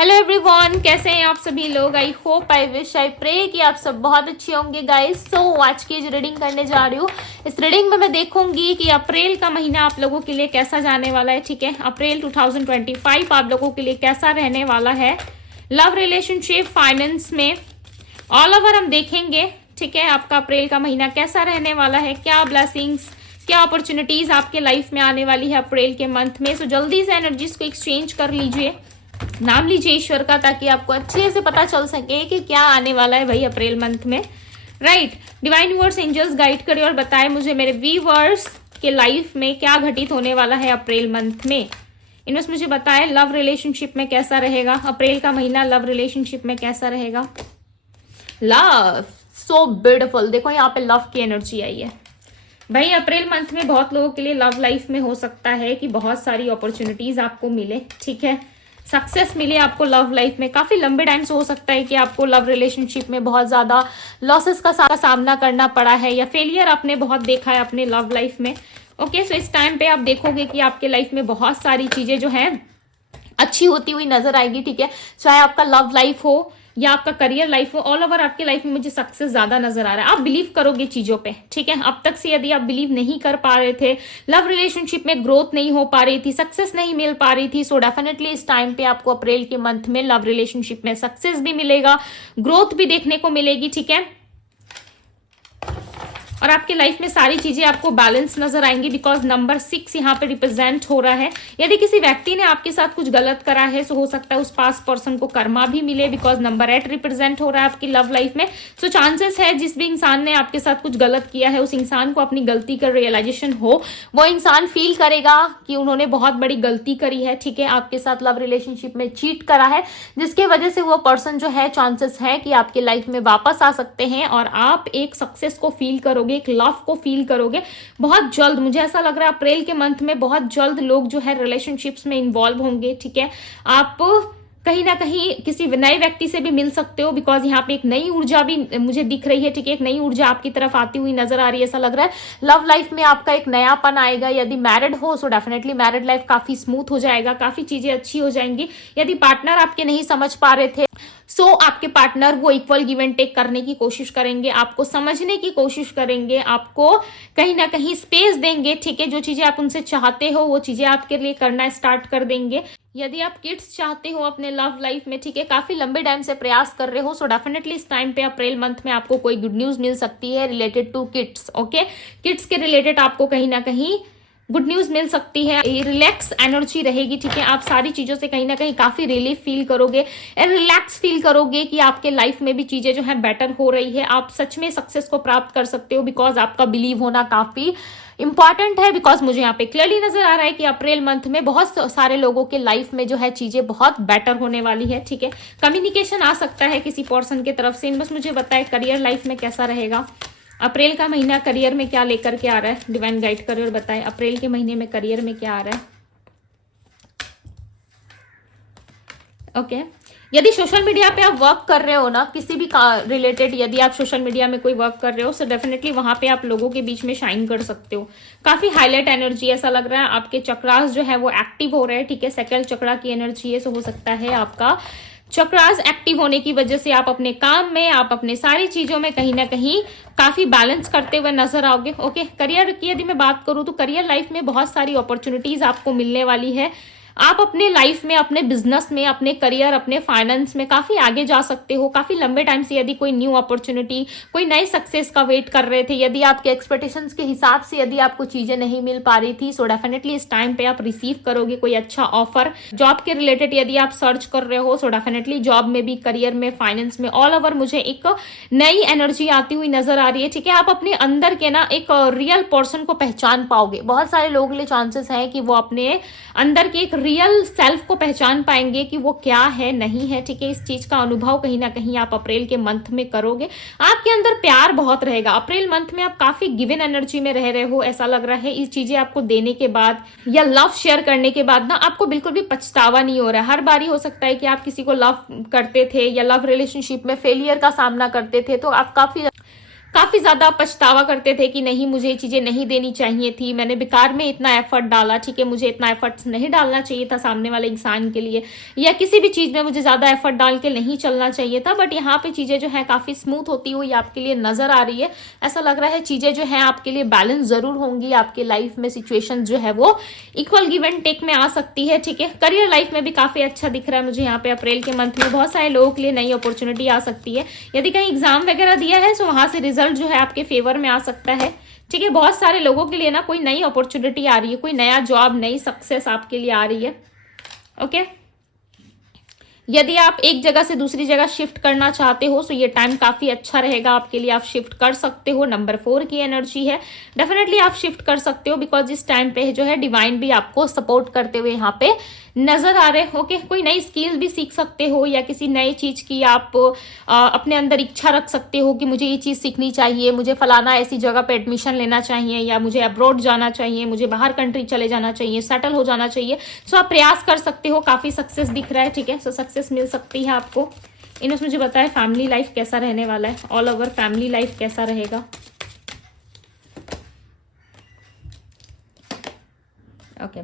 Hello everyone, कैसे हैं आप सभी लोग। I hope, I wish, I pray कि आप सब बहुत अच्छे होंगे गाइस। सो आज की जो रीडिंग करने जा रही हूँ, इस रीडिंग में मैं देखूंगी कि अप्रैल का महीना आप लोगों के लिए कैसा जाने वाला है। ठीक है, अप्रैल 2025 आप लोगों के लिए कैसा रहने वाला है। लव, रिलेशनशिप, फाइनेंस में ऑल ओवर हम देखेंगे। ठीक है, आपका अप्रैल का महीना कैसा रहने वाला है, क्या ब्लेसिंग्स, क्या अपॉर्चुनिटीज आपके लाइफ में आने वाली है अप्रैल के मंथ में। सो जल्दी से एनर्जीज को एक्सचेंज कर लीजिए, नाम लीजिए ईश्वर का, ताकि आपको अच्छे से पता चल सके कि क्या आने वाला है भाई अप्रैल मंथ में। Right, divine universe, angels guide करे और बताए मुझे मेरे व्यूअर्स के लाइफ में क्या घटित होने वाला है अप्रैल मंथ में। इनमें मुझे बताए लव रिलेशनशिप में कैसा रहेगा अप्रैल का महीना, लव रिलेशनशिप में कैसा रहेगा। लव, सो ब्यूटीफुल, देखो यहाँ पे लव की एनर्जी आई है भाई। अप्रैल मंथ में बहुत लोगों के लिए लव लाइफ में हो सकता है कि बहुत सारी अपॉर्चुनिटीज आपको मिले। ठीक है, सक्सेस मिले आपको लव लाइफ में। काफी लंबे टाइम से हो सकता है कि आपको लव रिलेशनशिप में बहुत ज्यादा लॉसेस का सामना करना पड़ा है या फेलियर आपने बहुत देखा है अपने लव लाइफ में। ओके, सो इस टाइम पे आप देखोगे कि आपके लाइफ में बहुत सारी चीजें जो है अच्छी होती हुई नजर आएगी। ठीक है, चाहे आपका लव लाइफ हो या आपका करियर लाइफ हो, ऑल ओवर आपकी लाइफ में मुझे सक्सेस ज्यादा नजर आ रहा है। आप बिलीव करोगे चीजों पे। ठीक है, अब तक से यदि आप बिलीव नहीं कर पा रहे थे, लव रिलेशनशिप में ग्रोथ नहीं हो पा रही थी, सक्सेस नहीं मिल पा रही थी, सो डेफिनेटली इस टाइम पे आपको अप्रैल के मंथ में लव रिलेशनशिप में सक्सेस भी मिलेगा, ग्रोथ भी देखने को मिलेगी। ठीक है, और आपके लाइफ में सारी चीजें आपको बैलेंस नजर आएंगी, बिकॉज नंबर 6 यहाँ पे रिप्रेजेंट हो रहा है। यदि किसी व्यक्ति ने आपके साथ कुछ गलत करा है, सो हो सकता है उस पास पर्सन को कर्मा भी मिले, बिकॉज नंबर 8 रिप्रेजेंट हो रहा है आपकी लव लाइफ में। सो चांसेस है जिस भी इंसान ने आपके साथ कुछ गलत किया है, उस इंसान को अपनी गलती का रियलाइजेशन हो, वो इंसान फील करेगा कि उन्होंने बहुत बड़ी गलती करी है। ठीक है, आपके साथ लव रिलेशनशिप में चीट करा है, जिसके वजह से वो पर्सन जो है, चांसेस है कि आपके लाइफ में वापस आ सकते हैं और आप एक सक्सेस को फील करोगे, एक लव को फील करोगे बहुत जल्द। मुझे ऐसा लग रहा है अप्रैल के मंथ में बहुत जल्द लोग जो है रिलेशनशिप्स में इन्वॉल्व होंगे। ठीक है, आप कहीं ना कहीं किसी नए व्यक्ति से भी मिल सकते हो, बिकॉज यहाँ पे एक नई ऊर्जा भी मुझे दिख रही है। ठीक है, एक नई ऊर्जा आपकी तरफ आती हुई नजर आ रही है। ऐसा लग रहा है लव लाइफ में आपका एक नयापन आएगा। यदि मैरिड हो, सो डेफिनेटली मैरिड लाइफ काफी स्मूथ हो जाएगा, काफी चीजें अच्छी हो जाएंगी। यदि पार्टनर आपके नहीं समझ पा रहे थे, सो आपके पार्टनर वो इक्वल गिव एंड टेक करने की कोशिश करेंगे, आपको समझने की कोशिश करेंगे, आपको कहीं ना कहीं स्पेस देंगे। ठीक है, जो चीजें आप उनसे चाहते हो वो चीजें आपके लिए करना स्टार्ट कर देंगे। यदि आप किड्स चाहते हो अपने लव लाइफ में, ठीक है, काफी लंबे टाइम से प्रयास कर रहे हो, सो डेफिनेटली इस टाइम पे अप्रैल मंथ में आपको कोई गुड न्यूज मिल सकती है related to kids. Okay, kids के रिलेटेड आपको कहीं ना कहीं गुड न्यूज मिल सकती है। रिलैक्स एनर्जी रहेगी। ठीक है, आप सारी चीजों से कहीं ना कहीं काफी रिलीफ फील करोगे, रिलैक्स फील करोगे कि आपके लाइफ में भी चीजें जो है बेटर हो रही है। आप सच में सक्सेस को प्राप्त कर सकते हो, बिकॉज आपका बिलीव होना काफी इंपॉर्टेंट है। बिकॉज मुझे यहाँ पे क्लियरली नजर आ रहा है कि अप्रैल मंथ में बहुत सारे लोगों के लाइफ में जो है चीजें बहुत बेटर होने वाली है। ठीक है, कम्युनिकेशन आ सकता है किसी पर्सन की तरफ से। बस मुझे बताए करियर लाइफ में कैसा रहेगा अप्रैल का महीना, करियर में क्या लेकर के आ रहा है। डिवाइन गाइड करे और बताए अप्रैल के महीने में करियर में क्या आ रहा है। ओके, यदि सोशल मीडिया पे आप वर्क कर रहे हो ना, किसी भी रिलेटेड, यदि आप सोशल मीडिया में कोई वर्क कर रहे हो, सो डेफिनेटली वहां पे आप लोगों के बीच में शाइन कर सकते हो। काफी हाईलाइट एनर्जी, ऐसा लग रहा है आपके चक्रास जो है वो एक्टिव हो रहे हैं। ठीक है, सेकंड चक्रा की एनर्जी है, सो हो सकता है आपका चक्रास एक्टिव होने की वजह से आप अपने काम में, आप अपने सारी चीजों में कहीं ना कहीं काफी बैलेंस करते हुए नजर आओगे। ओके, करियर की यदि मैं बात करूं तो करियर लाइफ में बहुत सारी अपॉर्चुनिटीज आपको मिलने वाली है। आप अपने लाइफ में, अपने बिजनेस में, अपने करियर, अपने फाइनेंस में काफी आगे जा सकते हो। काफी लंबे टाइम से यदि कोई न्यू अपॉर्चुनिटी, कोई नई सक्सेस का वेट कर रहे थे, यदि आपके एक्सपेक्टेशंस के हिसाब से यदि आपको चीजें नहीं मिल पा रही थी, सो डेफिनेटली इस टाइम पे आप रिसीव करोगे कोई अच्छा ऑफर। जॉब के रिलेटेड यदि आप सर्च कर रहे हो, सो डेफिनेटली जॉब में भी, करियर में, फाइनेंस में, ऑल ओवर मुझे एक नई एनर्जी आती हुई नजर आ रही है। ठीक है, आप अपने अंदर के ना एक रियल पर्सन को पहचान पाओगे। बहुत सारे लोगों के लिए चांसेस है कि वो अपने अंदर के एक रियल सेल्फ को पहचान पाएंगे कि वो क्या है, नहीं है। ठीक है, इस चीज का अनुभव कहीं ना कहीं आप अप्रैल के मंथ में करोगे। आपके अंदर प्यार बहुत रहेगा अप्रैल मंथ में। आप काफी गिवन एनर्जी में रह रहे हो, ऐसा लग रहा है। इस चीजें आपको देने के बाद या लव शेयर करने के बाद ना आपको बिल्कुल भी पछतावा नहीं हो रहा है। हर बार ही हो सकता है कि आप किसी को लव करते थे या लव रिलेशनशिप में फेलियर का सामना करते थे, तो आप काफी ज्यादा पछतावा करते थे कि नहीं, मुझे ये चीजें नहीं देनी चाहिए थी, मैंने बेकार में इतना एफर्ट डाला, ठीक है, मुझे इतना एफर्ट नहीं डालना चाहिए था सामने वाले इंसान के लिए, या किसी भी चीज में मुझे ज्यादा एफर्ट डाल के नहीं चलना चाहिए था। बट यहाँ पे चीजें जो है काफी स्मूथ होती हुई आपके लिए नजर आ रही है। ऐसा लग रहा है चीजें जो है आपके लिए बैलेंस जरूर होंगी, आपके लाइफ में सिचुएशन जो है वो इक्वल गिव एंड टेक में आ सकती है, ठीक है। करियर लाइफ में भी काफी अच्छा दिख रहा है मुझे यहाँ पे। अप्रैल के मंथ में बहुत सारे लोगों के लिए नई अपॉर्चुनिटी आ सकती है। यदि कहीं एग्जाम वगैरह दिया है तो वहां से रिजल्ट जो है आपके फेवर में आ सकता है, ठीक है। बहुत सारे लोगों के लिए ना कोई नई अपॉर्चुनिटी आ रही है, कोई नया जॉब, नई सक्सेस आपके लिए आ रही है, ओके। यदि आप एक जगह से दूसरी जगह शिफ्ट करना चाहते हो तो ये टाइम काफी अच्छा रहेगा आपके लिए, आप शिफ्ट कर सकते हो। नंबर 4 की एनर्जी है, डेफिनेटली आप शिफ्ट कर सकते हो, बिकॉज इस टाइम पे जो है डिवाइन भी आपको सपोर्ट करते हुए यहाँ पे नजर आ रहे हो। ओके, कोई नई स्किल भी सीख सकते हो, या किसी नई चीज की आप अपने अंदर इच्छा रख सकते हो कि मुझे ये चीज सीखनी चाहिए, मुझे फलाना ऐसी जगह पे एडमिशन लेना चाहिए, या मुझे अब्रॉड जाना चाहिए, मुझे बाहर कंट्री चले जाना चाहिए, सेटल हो जाना चाहिए। सो आप प्रयास कर सकते हो, काफी सक्सेस दिख रहा है, ठीक है। सो सक्सेस मिल सकती है आपको। इन्होंने मुझे बताया फैमिली लाइफ कैसा रहने वाला है, ऑल ओवर फैमिली लाइफ कैसा रहेगा। ओके,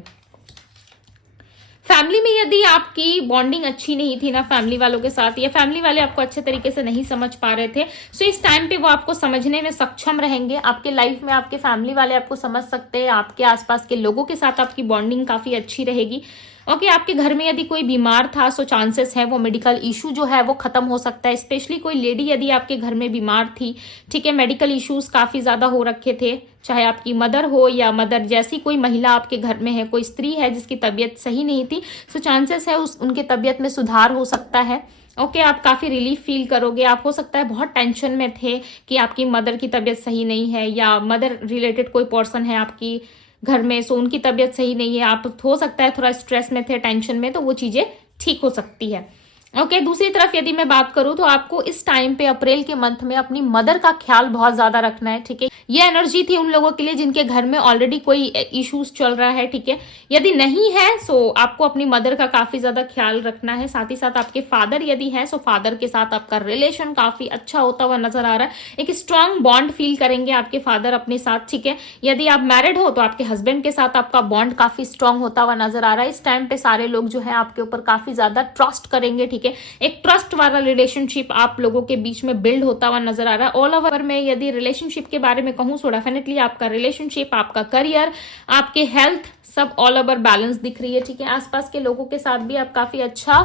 फैमिली में यदि आपकी बॉन्डिंग अच्छी नहीं थी ना फैमिली वालों के साथ, या फैमिली वाले आपको अच्छे तरीके से नहीं समझ पा रहे थे, सो इस टाइम पे वो आपको समझने में सक्षम रहेंगे। आपके लाइफ में आपके फैमिली वाले आपको समझ सकते हैं, आपके आसपास के लोगों के साथ आपकी बॉन्डिंग काफी अच्छी रहेगी। ओके, आपके घर में यदि कोई बीमार था सो चांसेस है वो मेडिकल इशू जो है वो खत्म हो सकता है। स्पेशली कोई लेडी यदि आपके घर में बीमार थी, ठीक है, मेडिकल इश्यूज काफी ज्यादा हो रखे थे, चाहे आपकी मदर हो या मदर जैसी कोई महिला आपके घर में है, कोई स्त्री है जिसकी तबीयत सही नहीं थी, सो चांसेस है उनके तबीयत में सुधार हो सकता है। ओके, आप काफी रिलीफ फील करोगे। आप हो सकता है बहुत टेंशन में थे कि आपकी मदर की तबीयत सही नहीं है, या मदर रिलेटेड कोई पर्सन है आपकी घर में, सो उनकी तबीयत सही नहीं है, आप हो सकता है थोड़ा स्ट्रेस में थे, टेंशन में, तो वो चीजें ठीक हो सकती है। ओके, दूसरी तरफ यदि मैं बात करूं तो आपको इस टाइम पे अप्रैल के मंथ में अपनी मदर का ख्याल बहुत ज्यादा रखना है, ठीक है। ये एनर्जी थी उन लोगों के लिए जिनके घर में ऑलरेडी कोई इश्यूज चल रहा है, ठीक है। यदि नहीं है सो आपको अपनी मदर का काफी ज्यादा ख्याल रखना है। साथ ही साथ आपके फादर यदि है सो फादर के साथ आपका रिलेशन काफी अच्छा होता हुआ नजर आ रहा है, एक स्ट्रांग बॉन्ड फील करेंगे आपके फादर अपने साथ, ठीक है। यदि आप मैरिड हो तो आपके हस्बैंड के साथ आपका बॉन्ड काफी स्ट्रांग होता हुआ नजर आ रहा है। इस टाइम पे सारे लोग जो है आपके ऊपर काफी ज्यादा ट्रस्ट करेंगे, ठीक है। एक ट्रस्ट वाला रिलेशनशिप आप लोगों के बीच में बिल्ड होता हुआ नजर आ रहा है। ऑल ओवर में यदि रिलेशनशिप के बारे में कहूं सो डेफिनेटली आपका रिलेशनशिप, आपका करियर, आपके हेल्थ, सब ऑल ओवर बैलेंस दिख रही है, ठीक है। आसपास के लोगों के साथ भी आप काफी अच्छा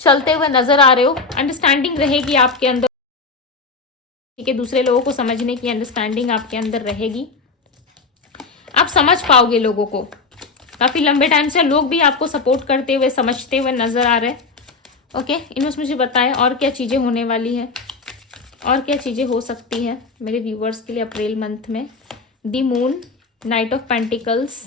चलते हुए नजर आ रहे हो। अंडरस्टैंडिंग रहेगी आपके अंदर, ठीक है। दूसरे लोगों को समझने की अंडरस्टैंडिंग आपके अंदर रहेगी, आप समझ पाओगे लोगों को। काफी लंबे टाइम से लोग भी आपको सपोर्ट करते हुए, समझते हुए नजर आ रहे हैं। ओके, इन्होंने मुझे बताएं और क्या चीजें होने वाली है, और क्या चीजें हो सकती है मेरे व्यूवर्स के लिए अप्रैल मंथ में। The moon, night of pentacles,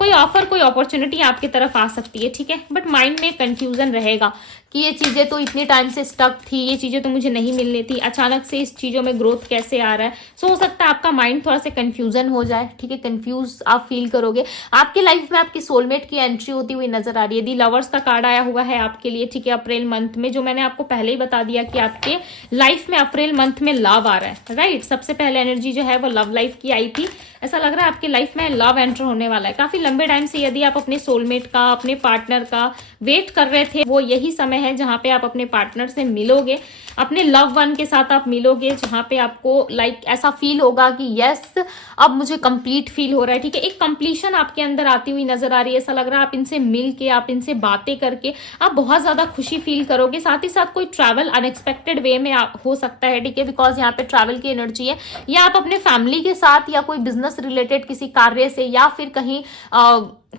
कोई ऑफर, कोई अपॉर्चुनिटी आपकी तरफ आ सकती है, ठीक है। बट माइंड में कंफ्यूजन रहेगा कि ये चीजें तो इतने टाइम से स्टक थी, ये चीजें तो मुझे नहीं मिलनी थी, अचानक से इस चीजों में ग्रोथ कैसे आ रहा है। सो हो सकता है आपका माइंड थोड़ा सा कंफ्यूजन हो जाए, ठीक है। कंफ्यूज आप फील करोगे। आपके लाइफ में आपकी सोलमेट की एंट्री होती हुई नजर आ रही है। दी लवर्स का कार्ड आया हुआ है आपके लिए, ठीक है, अप्रैल मंथ में, जो मैंने आपको पहले ही बता दिया कि आपके लाइफ में अप्रैल मंथ में लव आ रहा है, राइट। सबसे पहले एनर्जी जो है वो लव लाइफ की आई थी। ऐसा लग रहा है आपके लाइफ में लव एंटर होने वाला है। काफी लंबे टाइम से यदि आप अपने सोलमेट का, अपने पार्टनर का वेट कर रहे थे, वो यही समय है जहां पे आप अपने पार्टनर से मिलोगे, अपने लव वन के साथ आप मिलोगे, जहां पे आपको ऐसा फील होगा कि यस अब मुझे कंप्लीट फील हो रहा है, ठीक है। एक कंप्लीशन आपके अंदर आती हुई नजर आ रही है। ऐसा लग रहा है आप इनसे मिल के, आप इनसे बातें करके आप बहुत ज्यादा खुशी फील करोगे। साथ ही साथ कोई ट्रैवल अनएक्सपेक्टेड वे में हो सकता है, ठीक है, बिकॉज यहाँ पे ट्रैवल की एनर्जी है, या आप अपने फैमिली के साथ या कोई बिजनेस रिलेटेड किसी कार्य से, या फिर कहीं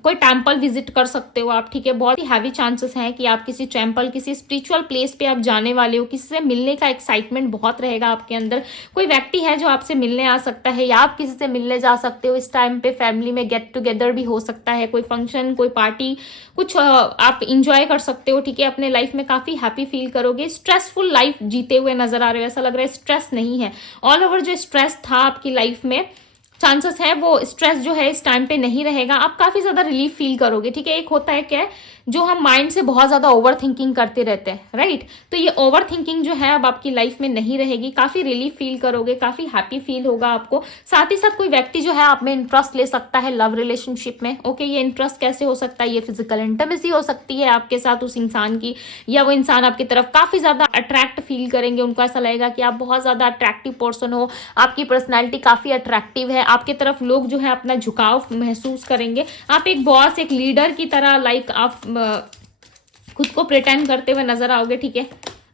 कोई टेम्पल विजिट कर सकते हो आप, ठीक है। बहुत ही हैवी चांसेस हैं कि आप किसी टेम्पल, किसी स्पिरिचुअल प्लेस पे आप जाने वाले हो। किसी से मिलने का एक्साइटमेंट बहुत रहेगा आपके अंदर। कोई व्यक्ति है जो आपसे मिलने आ सकता है, या आप किसी से मिलने जा सकते हो। इस टाइम पे फैमिली में गेट टुगेदर भी हो सकता है, कोई फंक्शन, कोई पार्टी, कुछ आप इंजॉय कर सकते हो, ठीक है। अपने लाइफ में काफी हैप्पी फील करोगे। स्ट्रेसफुल लाइफ जीते हुए नजर आ रहे हो। ऐसा लग रहा है स्ट्रेस नहीं है। ऑल ओवर जो स्ट्रेस था आपकी लाइफ में, चांसेस है वो स्ट्रेस जो है इस टाइम पे नहीं रहेगा। आप काफी ज्यादा रिलीफ फील करोगे, ठीक है। एक होता है क्या जो हम माइंड से बहुत ज्यादा ओवर थिंकिंग करते रहते हैं, राइट। तो ये ओवर थिंकिंग जो है अब आपकी लाइफ में नहीं रहेगी, काफी रिलीफ फील करोगे, काफी हैप्पी फील होगा आपको। साथ ही साथ कोई व्यक्ति जो है आप में इंटरेस्ट ले सकता है लव रिलेशनशिप में। ओके, ये इंटरेस्ट कैसे हो सकता है? ये फिजिकल इंटीमेसी हो सकती है आपके साथ उस इंसान की, या वो इंसान आपकी तरफ काफी ज्यादा अट्रैक्ट फील करेंगे, उनको ऐसा लगेगा कि आप बहुत ज्यादा अट्रैक्टिव पर्सन हो, आपकी पर्सनैलिटी काफी अट्रैक्टिव है, आपके तरफ लोग जो है अपना झुकाव महसूस करेंगे। आप एक बॉस, एक लीडर की तरह लाइक आप खुद को प्रिटेंड करते हुए नजर आओगे, ठीक है।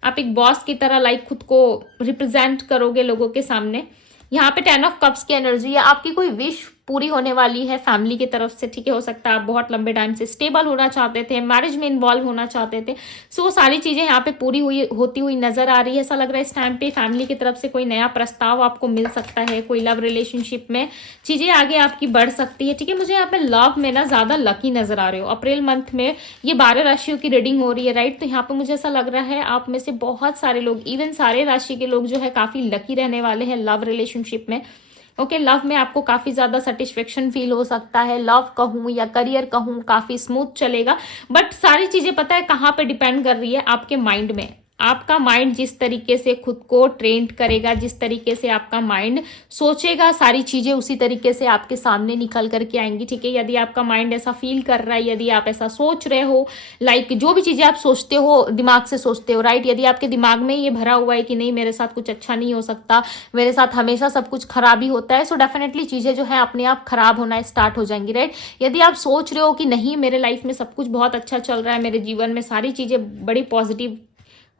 आप एक बॉस की तरह लाइक खुद को रिप्रेजेंट करोगे लोगों के सामने। यहाँ पे 10 ऑफ कप्स की एनर्जी है, आपकी कोई विश पूरी होने वाली है फैमिली की तरफ से, ठीक है। हो सकता है आप बहुत लंबे टाइम से स्टेबल होना चाहते थे, मैरिज में इन्वॉल्व होना चाहते थे, सो वो सारी चीजें यहाँ पे पूरी होती हुई नजर आ रही है। ऐसा लग रहा है इस टाइम पे फैमिली की तरफ से कोई नया प्रस्ताव आपको मिल सकता है, कोई लव रिलेशनशिप में चीजें आगे आपकी बढ़ सकती है, ठीक है। मुझे यहाँ पे लव में ना ज्यादा लकी नजर आ रहे हो। अप्रैल मंथ में ये 12 राशियों की रीडिंग हो रही है, राइट। तो यहाँ पे मुझे ऐसा लग रहा है आप में से बहुत सारे लोग, इवन सारे राशि के लोग जो है काफी लकी रहने वाले हैं लव रिलेशनशिप में। ओके, लव में आपको काफी ज्यादा सेटिस्फेक्शन फील हो सकता है। लव कहूं या करियर कहूं, काफी स्मूथ चलेगा। बट सारी चीजें पता है कहाँ पे डिपेंड कर रही है? आपके माइंड में। आपका माइंड जिस तरीके से खुद को ट्रेंड करेगा, जिस तरीके से आपका माइंड सोचेगा, सारी चीजें उसी तरीके से आपके सामने निकल करके आएंगी, ठीक है। यदि आपका माइंड ऐसा फील कर रहा है, यदि आप ऐसा सोच रहे हो, लाइक जो भी चीजें आप सोचते हो दिमाग से सोचते हो, राइट। यदि आपके दिमाग में ये भरा हुआ है कि नहीं मेरे साथ कुछ अच्छा नहीं हो सकता, मेरे साथ हमेशा सब कुछ खराब ही होता है, सो डेफिनेटली चीजें जो है अपने आप खराब होना स्टार्ट हो जाएंगी, राइट। यदि आप सोच रहे हो कि नहीं मेरे लाइफ में सब कुछ बहुत अच्छा चल रहा है, मेरे जीवन में सारी चीजें बड़ी पॉजिटिव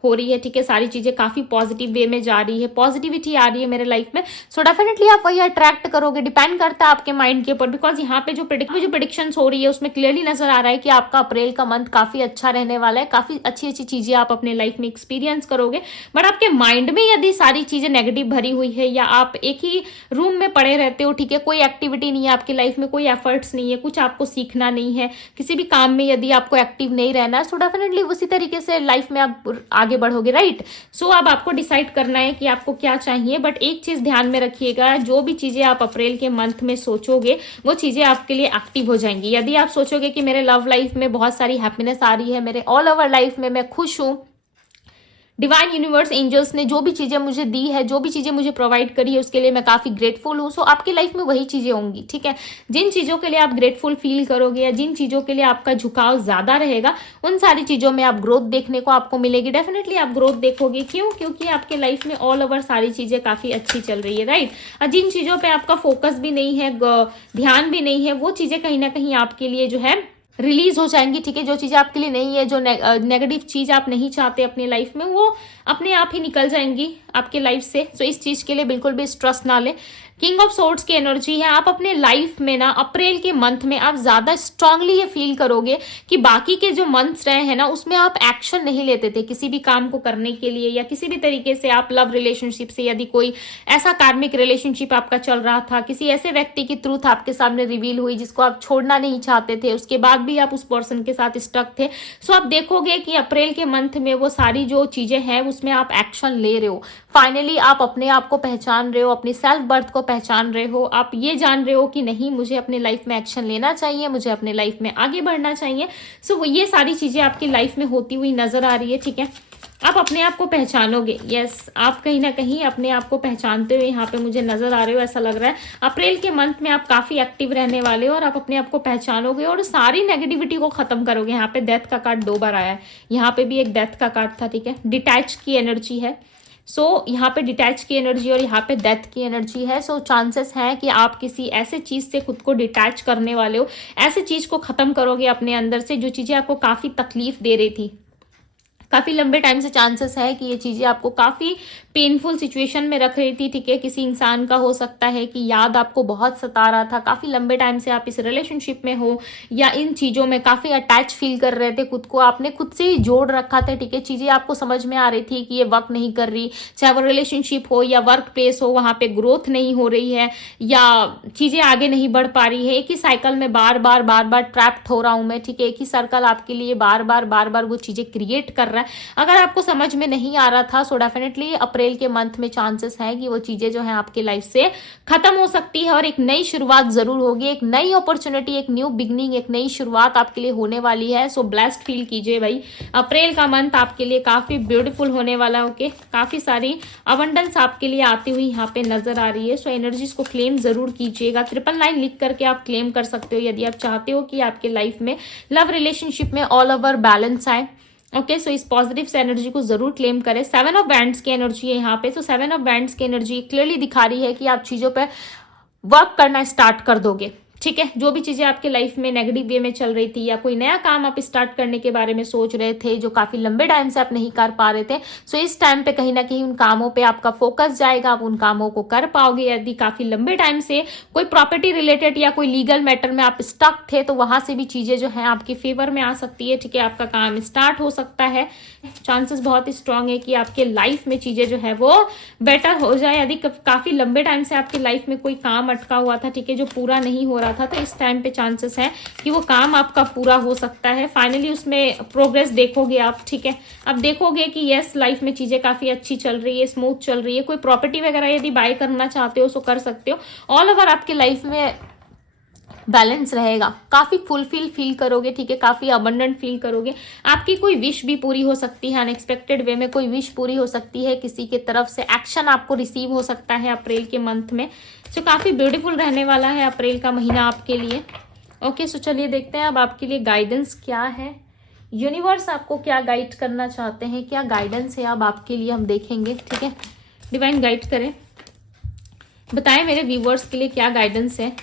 हो रही है, ठीक है, सारी चीजें काफी पॉजिटिव वे में जा रही है, पॉजिटिविटी आ रही है मेरे लाइफ में, सो डेफिनेटली आप वही अट्रैक्ट करोगे। डिपेंड करता है आपके माइंड के ऊपर, बिकॉज यहाँ पे जो प्रेडिक्शंस हो रही है उसमें क्लियरली नजर आ रहा है कि आपका अप्रैल का मंथ काफी अच्छा रहने वाला है, काफी अच्छी अच्छी चीजें आप अपने लाइफ में एक्सपीरियंस करोगे। बट आपके माइंड में यदि सारी चीजें नेगेटिव भरी हुई है, या आप एक ही रूम में पड़े रहते हो, ठीक है, कोई एक्टिविटी नहीं है आपकी लाइफ में, कोई एफर्ट्स नहीं है, कुछ आपको सीखना नहीं है, किसी भी काम में यदि आपको एक्टिव नहीं रहना है, सो डेफिनेटली उसी तरीके से लाइफ में आप आगे बढ़ोगे, राइट। सो अब आपको डिसाइड करना है कि आपको क्या चाहिए। बट एक चीज ध्यान में रखिएगा, जो भी चीजें आप अप्रैल के मंथ में सोचोगे वो चीजें आपके लिए एक्टिव हो जाएंगी। यदि आप सोचोगे कि मेरे लव लाइफ में बहुत सारी हैप्पीनेस आ रही है, मेरे ऑल ओवर लाइफ में मैं खुश हूं, डिवाइन यूनिवर्स एंजल्स ने जो भी चीजें मुझे दी है, जो भी चीजें मुझे प्रोवाइड करी है, उसके लिए मैं काफी ग्रेटफुल हूँ, सो आपकी लाइफ में वही चीजें होंगी, ठीक है। जिन चीजों के लिए आप ग्रेटफुल फील करोगे, या जिन चीजों के लिए आपका झुकाव ज्यादा रहेगा, उन सारी चीजों में आप ग्रोथ देखने को आपको मिलेगी। डेफिनेटली आप ग्रोथ देखोगे, क्यों? क्योंकि आपके लाइफ में ऑल ओवर सारी चीजें काफी अच्छी चल रही है, राइट। और जिन चीजों पे आपका फोकस भी नहीं है, ध्यान भी नहीं है, वो चीजें कहीं ना कहीं आपके लिए जो है रिलीज हो जाएंगी, ठीक है। जो चीजें आपके लिए नहीं है, जो नेगेटिव चीज आप नहीं चाहते अपनी लाइफ में, वो अपने आप ही निकल जाएंगी आपके लाइफ से। सो इस चीज के लिए बिल्कुल भी स्ट्रेस ना ले। किंग ऑफ सोर्ड्स की एनर्जी है, आप अपने लाइफ में ना अप्रैल के मंथ में आप ज्यादा स्ट्रांगली ये फील करोगे कि बाकी के जो मंथ्स रहे हैं ना उसमें आप एक्शन नहीं लेते थे किसी भी काम को करने के लिए, या किसी भी तरीके से आप लव रिलेशनशिप से, यदि कोई ऐसा कार्मिक रिलेशनशिप आपका चल रहा था, किसी ऐसे व्यक्ति की ट्रूथ आपके सामने रिवील हुई जिसको आप छोड़ना नहीं चाहते थे, उसके बाद भी आप उस पर्सन के साथ स्टक थे, सो आप देखोगे कि अप्रैल के मंथ में वो सारी जो चीजें हैं उसमें आप एक्शन ले रहे हो। फाइनली आप अपने आप को पहचान रहे हो, अपनी सेल्फ बर्थ को पहचान रहे हो, आप ये जान रहे हो कि नहीं मुझे अपने लाइफ में एक्शन लेना चाहिए, मुझे अपने लाइफ में आगे बढ़ना चाहिए। सो ये सारी चीजें आपकी लाइफ में होती हुई नजर आ रही है, ठीक है। आप अपने आप को पहचानोगे, यस, आप कहीं ना कहीं अपने आप को पहचानते हुए यहाँ पे मुझे नजर आ रहे हो। ऐसा लग रहा है अप्रैल के मंथ में आप काफी एक्टिव रहने वाले हो, और आप अपने आप को पहचानोगे और सारी नेगेटिविटी को खत्म करोगे। यहाँ पे डेथ का कार्ड 2 बार आया है, यहाँ पे भी एक डेथ का कार्ड था, ठीक है। डिटैच की एनर्जी है, सो यहाँ पे डिटैच की एनर्जी और यहाँ पे डेथ की एनर्जी है। सो चांसेस हैं कि आप किसी ऐसे चीज से खुद को डिटैच करने वाले हो, ऐसे चीज को खत्म करोगे अपने अंदर से जो चीजें आपको काफी तकलीफ दे रही थी। काफी लंबे टाइम से चांसेस है कि ये चीजें आपको काफी पेनफुल सिचुएशन में रख रही थी, ठीक है। किसी इंसान का हो सकता है कि याद आपको बहुत सता रहा था, काफी लंबे टाइम से आप इस रिलेशनशिप में हो, या इन चीजों में काफी अटैच फील कर रहे थे खुद को, आपने खुद से ही जोड़ रखा था, ठीक है। चीजें आपको समझ में आ रही थी कि ये वर्क नहीं कर रही, चाहे वो रिलेशनशिप हो या वर्क प्लेस हो, वहां पे ग्रोथ नहीं हो रही है, या चीजें आगे नहीं बढ़ पा रही है। एक ही साइकिल में बार बार ट्रैप्ड हो रहा हूं मैं, ठीक है। एक ही सर्कल आपके लिए बार बार वो चीजें क्रिएट कर रहा रहा है। अगर आपको समझ में नहीं आ रहा था, सो डेफिनेटली अप्रैल के मंथ में चांसेस हैं कि वो चीजें जो है आपकी लाइफ से खत्म हो सकती है और एक नई शुरुआत जरूर होगी, एक नई अपॉर्चुनिटी, एक न्यू बिगनिंग, एक नई शुरुआत आपके लिए होने वाली है। सो ब्लेस्ड फील कीजिए भाई, अप्रैल का मंथ आपके लिए काफी ब्यूटीफुल होने वाला। ओके, काफी सारी अबंडेंस आपके लिए आती हुई यहाँ पे नजर आ रही है। सो एनर्जीज को क्लेम जरूर कीजिएगा। 999 लिख करके आप क्लेम कर सकते हो यदि आप चाहते हो कि आपके लाइफ में लव रिलेशनशिप में ऑल ओवर बैलेंस आए। ओके, सो इस पॉजिटिव से एनर्जी को जरूर क्लेम करें। 7 ऑफ बैंड्स की एनर्जी है यहाँ पे। सो 7 ऑफ बैंड्स की एनर्जी क्लियरली दिखा रही है कि आप चीजों पे वर्क करना स्टार्ट कर दोगे। ठीक है, जो भी चीजें आपके लाइफ में नेगेटिव वे में चल रही थी या कोई नया काम आप स्टार्ट करने के बारे में सोच रहे थे जो काफी लंबे टाइम से आप नहीं कर पा रहे थे, सो इस टाइम पे कहीं ना कहीं उन कामों पे आपका फोकस जाएगा, आप उन कामों को कर पाओगे। यदि काफी लंबे टाइम से कोई प्रॉपर्टी रिलेटेड या कोई लीगल मैटर में आप स्टक थे तो वहां से भी चीजें जो है आपके फेवर में आ सकती है। ठीक है, आपका काम स्टार्ट हो सकता है। चांसेस बहुत ही स्ट्रांग है कि आपके लाइफ में चीजें जो है वो बेटर हो जाए। यदि काफी लंबे टाइम से आपकी लाइफ में कोई काम अटका हुआ था, ठीक है, जो पूरा नहीं हो रहा था, तो इस टाइम पे चांसेस है कि वो काम आपका पूरा हो सकता है। फाइनली उसमें प्रोग्रेस देखोगे आप। ठीक है, अब देखोगे कि यस, लाइफ में चीजें काफी अच्छी चल रही है, स्मूथ चल रही है। कोई प्रॉपर्टी वगैरह यदि बाय करना चाहते हो सो कर सकते हो। ऑल ओवर आपके लाइफ में बैलेंस रहेगा, काफी फुलफिल फील करोगे। ठीक है, काफी अबंडेंट फील करोगे। आपकी कोई विश भी पूरी हो सकती है, अनएक्सपेक्टेड वे में कोई विश पूरी हो सकती है, किसी की तरफ से एक्शन आपको रिसीव हो सकता है अप्रैल के मंथ में। सो काफी ब्यूटीफुल रहने वाला है अप्रैल का महीना आपके लिए। ओके, सो चलिए देखते हैं अब आपके लिए गाइडेंस क्या है, यूनिवर्स आपको क्या गाइड करना चाहते हैं, क्या गाइडेंस है अब आपके लिए, हम देखेंगे। ठीक है, डिवाइन गाइड करें, बताएं मेरे व्यूवर्स के लिए क्या गाइडेंस है,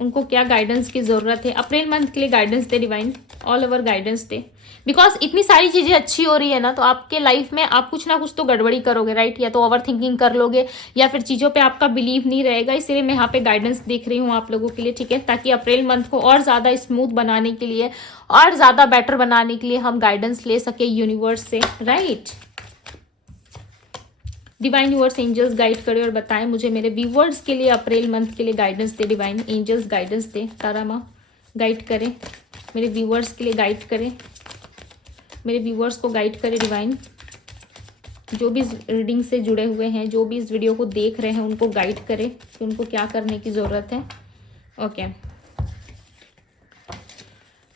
उनको क्या गाइडेंस की जरूरत है अप्रैल मंथ के लिए। Guidance they divine, all over guidance they. Because इतनी सारी चीजें अच्छी हो रही है ना, तो आपके लाइफ में आप कुछ ना कुछ तो गड़बड़ी करोगे, राइट? या तो ओवर थिंकिंग कर लोगे या फिर चीजों पे आपका बिलीव नहीं रहेगा। इसीलिए मैं यहाँ पे गाइडेंस देख रही हूँ आप लोगों के लिए। ठीक है, ताकि अप्रैल मंथ को और ज्यादा स्मूथ बनाने के लिए और ज्यादा बेटर बनाने के लिए हम गाइडेंस ले सके यूनिवर्स से, right? Divine universe angels guide करे और बताएं मुझे मेरे व्यूवर्स के लिए अप्रैल मंथ के लिए गाइडेंस दे। डिवाइन एंजल्स गाइडेंस दे, तारा माँ गाइड करें मेरे व्यूवर्स के लिए, गाइड करें मेरे व्यूवर्स को, गाइड करें डिवाइन। जो भी इस रीडिंग से जुड़े हुए हैं, जो भी इस वीडियो को देख रहे हैं, उनको गाइड करें कि उनको क्या करने की जरूरत है। Okay,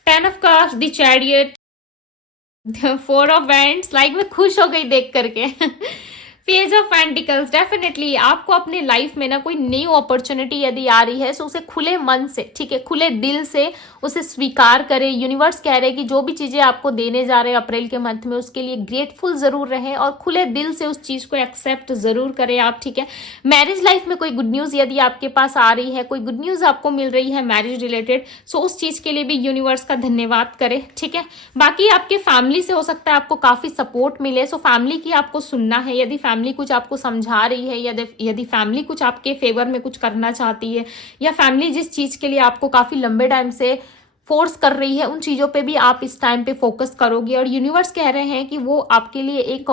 10 of cups, the chariot, 4 of wands. Like मैं खुश हो गई देख करके। पेज ऑफ पेंटिकल्स, डेफिनेटली आपको अपने लाइफ में ना कोई न्यू अपॉर्चुनिटी यदि आ रही है, सो उसे खुले मन से, ठीक है, खुले दिल से उसे स्वीकार करें। यूनिवर्स कह रहे हैं कि जो भी चीजें आपको देने जा रहे हैं अप्रैल के मंथ में, उसके लिए ग्रेटफुल जरूर रहें और खुले दिल से उस चीज को एक्सेप्ट जरूर करें आप। ठीक है, मैरिज लाइफ में कोई गुड न्यूज यदि आपके पास आ रही है, कोई गुड न्यूज आपको मिल रही है मैरिज रिलेटेड, सो उस चीज के लिए भी यूनिवर्स का धन्यवाद करें। ठीक है, बाकी आपके फैमिली से हो सकता है आपको काफी सपोर्ट मिले, सो फैमिली की आपको सुनना है। यदि फैमिली कुछ आपको समझा रही है, यदि फैमिली कुछ आपके फेवर में कुछ करना चाहती है, या फैमिली जिस चीज के लिए आपको काफी लंबे टाइम से फोर्स कर रही है, उन चीजों पे भी आप इस टाइम पे फोकस करोगे और यूनिवर्स कह रहे हैं कि वो आपके लिए एक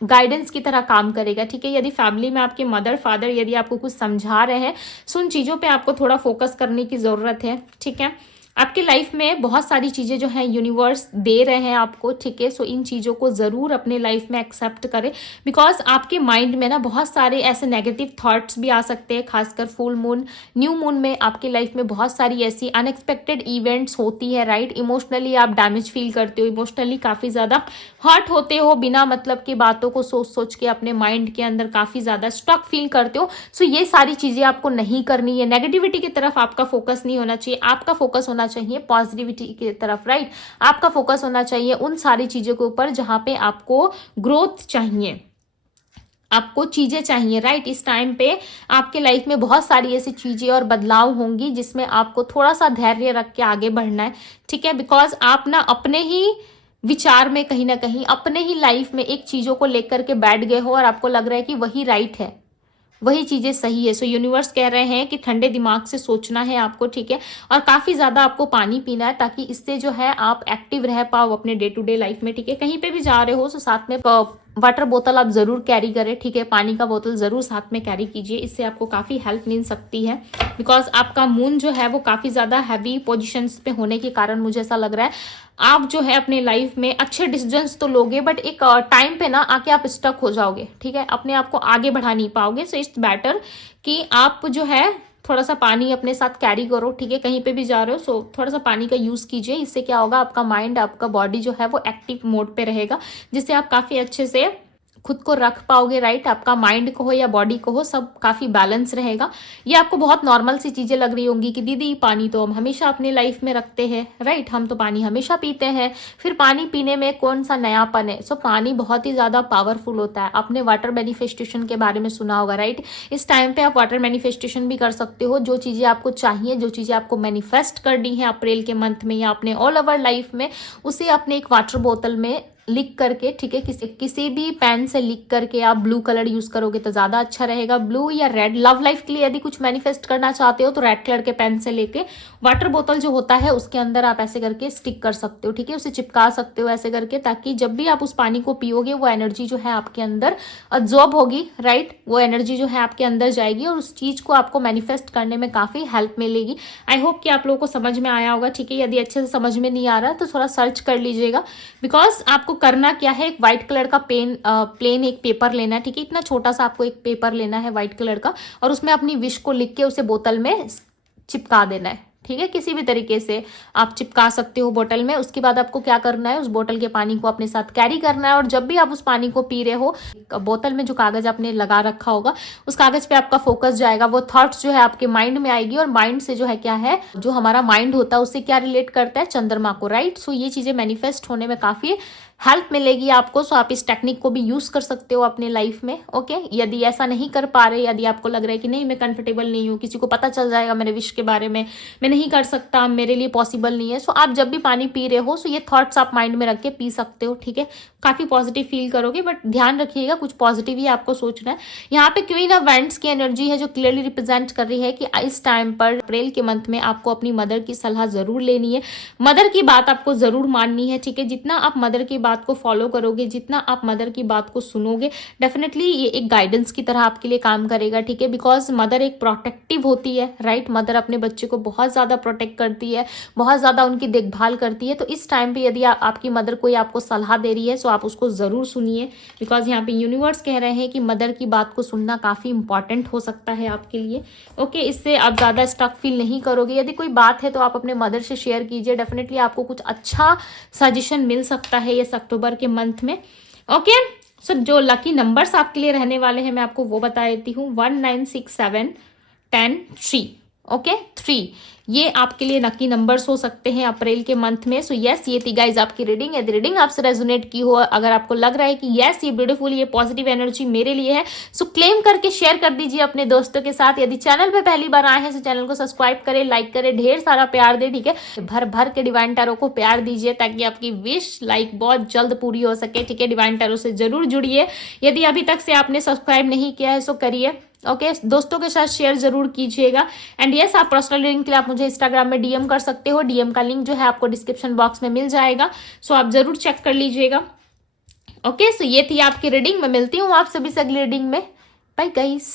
गाइडेंस की तरह काम करेगा। ठीक है, यदि फैमिली में आपके मदर फादर यदि आपको कुछ समझा रहे हैं, सो उन चीजों पे आपको थोड़ा फोकस करने की जरूरत है। ठीक है, आपकी लाइफ में बहुत सारी चीजें जो है यूनिवर्स दे रहे हैं आपको। ठीक है, सो इन चीजों को जरूर अपने लाइफ में एक्सेप्ट करें, बिकॉज आपके माइंड में ना बहुत सारे ऐसे नेगेटिव थॉट्स भी आ सकते हैं। खासकर फुल मून, न्यू मून में आपकी लाइफ में बहुत सारी ऐसी अनएक्सपेक्टेड इवेंट्स होती है, राइट? इमोशनली आप डैमेज फील करते हो, इमोशनली काफी ज्यादा हर्ट होते हो, बिना मतलब की बातों को सोच सोच के अपने माइंड के अंदर काफी ज्यादा स्टक फील करते हो। सो ये सारी चीजें आपको नहीं करनी है। नेगेटिविटी की तरफ आपका फोकस नहीं होना चाहिए, आपका फोकस होना चाहिए पॉजिटिविटी की तरफ, राइट? आपका फोकस होना चाहिए उन सारी चीजों के ऊपर जहां पे आपको ग्रोथ चाहिए, आपको चीजें चाहिए, राइट? इस टाइम पे आपके लाइफ में बहुत सारी ऐसी चीजें और बदलाव होंगी जिसमें आपको थोड़ा सा धैर्य रख के आगे बढ़ना है। ठीक है, बिकॉज आप ना अपने ही विचार में कहीं ना कहीं अपने ही लाइफ में एक चीजों को लेकर के बैठ गए हो और आपको लग रहा है कि वही राइट है, वही चीजें सही है। सो यूनिवर्स कह रहे हैं कि ठंडे दिमाग से सोचना है आपको। ठीक है, और काफी ज्यादा आपको पानी पीना है, ताकि इससे जो है आप एक्टिव रह पाओ अपने डे टू डे लाइफ में। ठीक है, कहीं पे भी जा रहे हो तो साथ में वाटर बोतल आप ज़रूर कैरी करें, ठीक है। पानी का बोतल ज़रूर साथ में कैरी कीजिए, इससे आपको काफ़ी हेल्प मिल सकती है। बिकॉज आपका मून जो है वो काफ़ी ज़्यादा हैवी पोजीशंस पे होने के कारण मुझे ऐसा लग रहा है आप जो है अपने लाइफ में अच्छे डिसीजंस तो लोगे, बट एक टाइम पे ना आके आप स्टक हो जाओगे, ठीक है। अपने आप को आगे बढ़ा नहीं पाओगे। सो इट्स बेटर कि आप जो है थोड़ा सा पानी अपने साथ कैरी करो, ठीक है। कहीं पे भी जा रहे हो सो थोड़ा सा पानी का यूज़ कीजिए। इससे क्या होगा, आपका माइंड, आपका बॉडी जो है वो एक्टिव मोड पे रहेगा, जिससे आप काफ़ी अच्छे से खुद को रख पाओगे, राइट। आपका माइंड को हो या बॉडी को हो, सब काफ़ी बैलेंस रहेगा। ये आपको बहुत नॉर्मल सी चीज़ें लग रही होंगी कि दीदी पानी तो हम हमेशा अपने लाइफ में रखते हैं, राइट। हम तो पानी हमेशा पीते हैं, फिर पानी पीने में कौन सा नयापन है। सो पानी बहुत ही ज़्यादा पावरफुल होता है। आपने वाटर मैनिफेस्टेशन के बारे में सुना होगा, राइट। इस टाइम पे आप वाटर मैनिफेस्टेशन भी कर सकते हो। जो चीज़ें आपको चाहिए, जो चीज़ें आपको मैनिफेस्ट करनी है अप्रैल के मंथ में या अपने ऑल ओवर लाइफ में, उसे अपने एक वाटर बोतल में लिख करके, ठीक है, किसी भी पेन से लिख करके आप ब्लू कलर यूज करोगे तो ज्यादा अच्छा रहेगा। ब्लू या रेड, लव लाइफ के लिए यदि कुछ मैनिफेस्ट करना चाहते हो तो रेड कलर के पेन से लेके वाटर बोतल जो होता है उसके अंदर आप ऐसे करके स्टिक कर सकते हो, ठीक है। उसे चिपका सकते हो ऐसे करके, ताकि जब भी आप उस पानी को पियोगे वो एनर्जी जो है आपके अंदर अब्जॉर्ब होगी, राइट। वो एनर्जी जो है आपके अंदर जाएगी और उस चीज को आपको मैनिफेस्ट करने में काफी हेल्प मिलेगी। आई होप कि आप लोगों को समझ में आया होगा, ठीक है। यदि अच्छे से समझ में नहीं आ रहा तो थोड़ा सर्च कर लीजिएगा। बिकॉज आपको करना क्या है, एक व्हाइट कलर का प्लेन एक पेपर लेना है, ठीक है। इतना छोटा सा आपको एक पेपर लेना है व्हाइट कलर का, और उसमें अपनी विश को लिख के उसे बोतल में चिपका देना है, ठीक है। किसी भी तरीके से आप चिपका सकते हो बोतल में। उसके बाद आपको क्या करना है, उस बोतल के पानी को अपने साथ कैरी करना है, और जब भी आप उस पानी को पी रहे हो, बोतल में जो कागज आपने लगा रखा होगा उस कागज पे आपका फोकस जाएगा। वो थॉट्स जो है आपके माइंड में आएगी, और माइंड से जो है क्या है, जो हमारा माइंड होता है उससे क्या रिलेट करता है, चंद्रमा को, राइट। सो ये चीजें मैनिफेस्ट होने में काफी हेल्प मिलेगी आपको। सो आप इस टेक्निक को भी यूज कर सकते हो अपने लाइफ में, ओके। यदि ऐसा नहीं कर पा रहे, यदि आपको लग रहा है कि नहीं मैं कंफर्टेबल नहीं हूँ, किसी को पता चल जाएगा मेरे विश के बारे में, मैं नहीं कर सकता, मेरे लिए पॉसिबल नहीं है, सो आप जब भी पानी पी रहे हो सो ये थॉट्स आप माइंड में रख के पी सकते हो, ठीक है। काफी पॉजिटिव फील करोगे, बट ध्यान रखिएगा कुछ पॉजिटिव ही आपको सोचना है। यहाँ पे क्वीन ऑफ वेंट्स की एनर्जी है जो क्लियरली रिप्रेजेंट कर रही है कि इस टाइम पर अप्रैल के मंथ में आपको अपनी मदर की सलाह जरूर लेनी है, मदर की बात आपको जरूर माननी है, ठीक है। जितना आप मदर की बात को फॉलो करोगे, जितना आप मदर की बात को सुनोगे, डेफिनेटली ये एक गाइडेंस की तरह आपके लिए काम करेगा, ठीक है। बिकॉज मदर एक प्रोटेक्टिव होती है, राइट। मदर अपने बच्चे को बहुत ज्यादा प्रोटेक्ट करती है, बहुत ज्यादा उनकी देखभाल करती है। तो इस टाइम पे यदि आपकी मदर कोई आपको सलाह दे रही है तो आप उसको जरूर सुनिए। बिकॉज यहाँ पे यूनिवर्स कह रहे हैं कि मदर की बात को सुनना काफी इंपॉर्टेंट हो सकता है आपके लिए, ओके। इससे आप ज्यादा स्टक फील नहीं करोगे। यदि कोई बात है तो आप अपने मदर से शेयर कीजिए, डेफिनेटली आपको कुछ अच्छा सजेशन मिल सकता है इस अक्टूबर के मंथ में, ओके। सो जो लकी नंबर्स आपके लिए रहने वाले हैं मैं आपको वो बता देती हूँ। 1 9 6 7 10 3, ओके 3, ये आपके लिए लकी नंबर्स हो सकते हैं अप्रैल के मंथ में। सो यस, ये थी गाइज आपकी रीडिंग। यदि रीडिंग आपसे रेजोनेट की हो, अगर आपको लग रहा है कि यस ये ब्यूटीफुल, ये पॉजिटिव एनर्जी मेरे लिए है, सो क्लेम करके शेयर कर दीजिए अपने दोस्तों के साथ। यदि चैनल पे पहली बार आए हैं तो चैनल को सब्सक्राइब करें, लाइक करें, ढेर सारा प्यार दे, ठीक है। भर भर के डिवाइन टैरो को प्यार दीजिए ताकि आपकी विश बहुत जल्द पूरी हो सके, ठीक है। डिवाइन टैरो से जरूर जुड़िए। यदि अभी तक से आपने सब्सक्राइब नहीं किया है सो करिए, ओके। दोस्तों के साथ शेयर जरूर कीजिएगा। एंड यस, आप पर्सनल रीडिंग के लिए आप मुझे इंस्टाग्राम में डीएम कर सकते हो। डीएम का लिंक जो है आपको डिस्क्रिप्शन बॉक्स में मिल जाएगा, सो आप जरूर चेक कर लीजिएगा, ओके। सो ये थी आपकी रीडिंग। मैं मिलती हूँ आप सभी से अगली रीडिंग में। Bye guys.